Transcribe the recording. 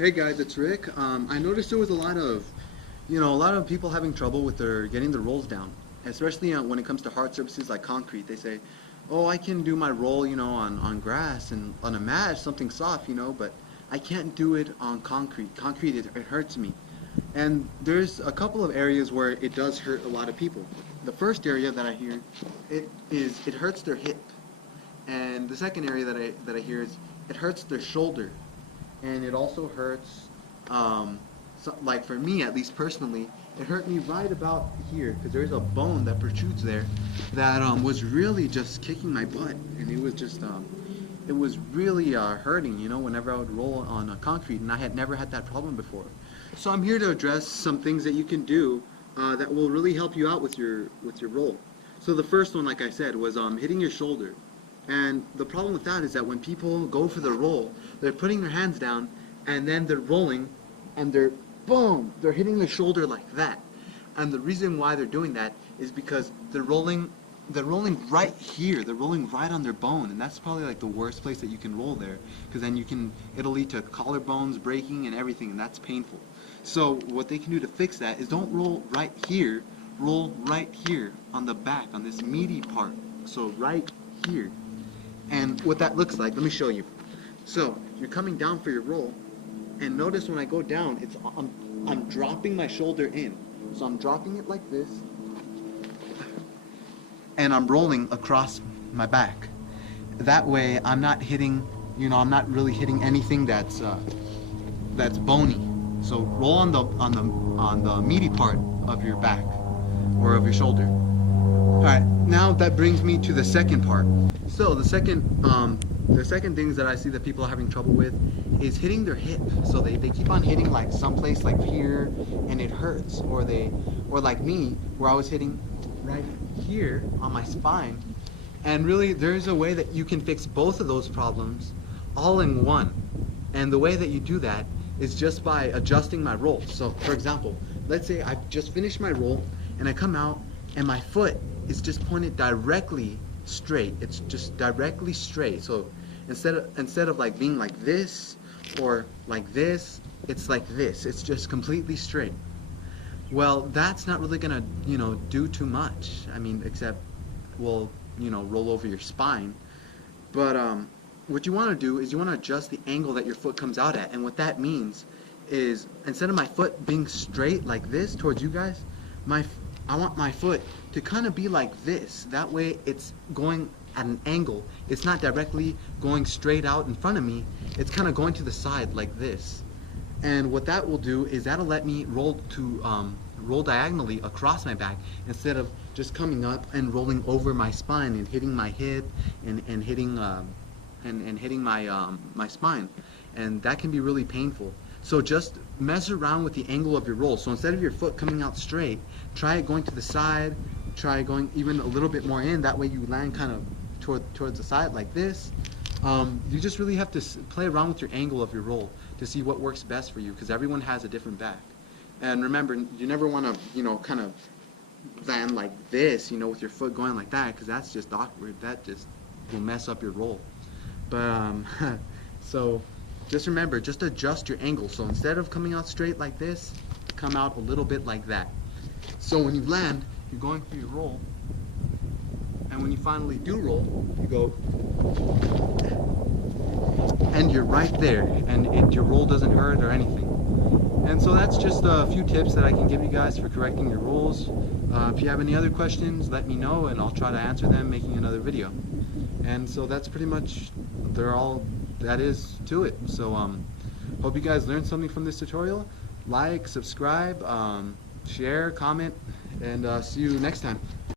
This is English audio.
Hey guys, it's Rick. I noticed there was a lot of people having trouble with their getting the rolls down, especially when it comes to hard surfaces like concrete. They say, "Oh, I can do my roll, on grass and on a mat, something soft, but I can't do it on concrete. Concrete, it hurts me." And there's a couple of areas where it does hurt a lot of people. The first area that I hear, it hurts their hip, and the second area that I hear is it hurts their shoulder, and it also hurts. Like for me, at least personally, it hurt me right about here because there's a bone that protrudes there that was really just kicking my butt, and it was really hurting, whenever I would roll on concrete, and I had never had that problem before. So I'm here to address some things that you can do that will really help you out with your roll. So the first one, like I said, was hitting your shoulder. And the problem with that is that when people go for the roll, they're putting their hands down and then they're rolling and they're hitting the shoulder like that. And the reason why they're doing that is because they're rolling right here. They're rolling right on their bone, and that's probably like the worst place that you can roll there, because then it'll lead to collarbones breaking and everything, and that's painful. So what they can do to fix that is don't roll right here, roll right here on the back, on this meaty part. So right here. And what that looks like, let me show you. So you're coming down for your roll, and notice when I go down, I'm dropping my shoulder in. So I'm dropping it like this, and I'm rolling across my back. That way I'm not hitting, I'm not really hitting anything that's bony. So roll on the meaty part of your back or of your shoulder. All right, now that brings me to the second part. So the second things that I see that people are having trouble with is hitting their hip. So they keep on hitting like someplace like here, and it hurts. Or like me, where I was hitting right here on my spine. And really, there's a way that you can fix both of those problems all in one. And the way that you do that is just by adjusting my roll. So for example, let's say I've just finished my roll and I come out and my foot is just pointed directly straight. It's just directly straight. So instead of like being like this or like this, it's like this. It's just completely straight. Well, that's not really gonna, do too much. I mean, except, roll over your spine. But what you want to do is you want to adjust the angle that your foot comes out at. And what that means is, instead of my foot being straight like this towards you guys, I want my foot to kind of be like this. That way it's going at an angle. It's not directly going straight out in front of me. It's kind of going to the side like this. And what that will do is that'll let me roll diagonally across my back instead of just coming up and rolling over my spine and hitting my hip and hitting my spine. And that can be really painful. So just mess around with the angle of your roll. So instead of your foot coming out straight, try it going to the side, try going even a little bit more in. That way you land kind of towards the side like this. You just really have to play around with your angle of your roll to see what works best for you, because everyone has a different back. And remember, you never want to, kind of land like this, with your foot going like that, because that's just awkward. That just will mess up your roll. But so just remember, just adjust your angle. So instead of coming out straight like this, come out a little bit like that. So when you land, you're going for your roll, and when you finally do roll, you go, and you're right there, and your roll doesn't hurt or anything. And so that's just a few tips that I can give you guys for correcting your rolls. If you have any other questions, let me know, and I'll try to answer them making another video. And so that's pretty much that is to it. So hope you guys learned something from this tutorial. Like, subscribe, share, comment, and see you next time.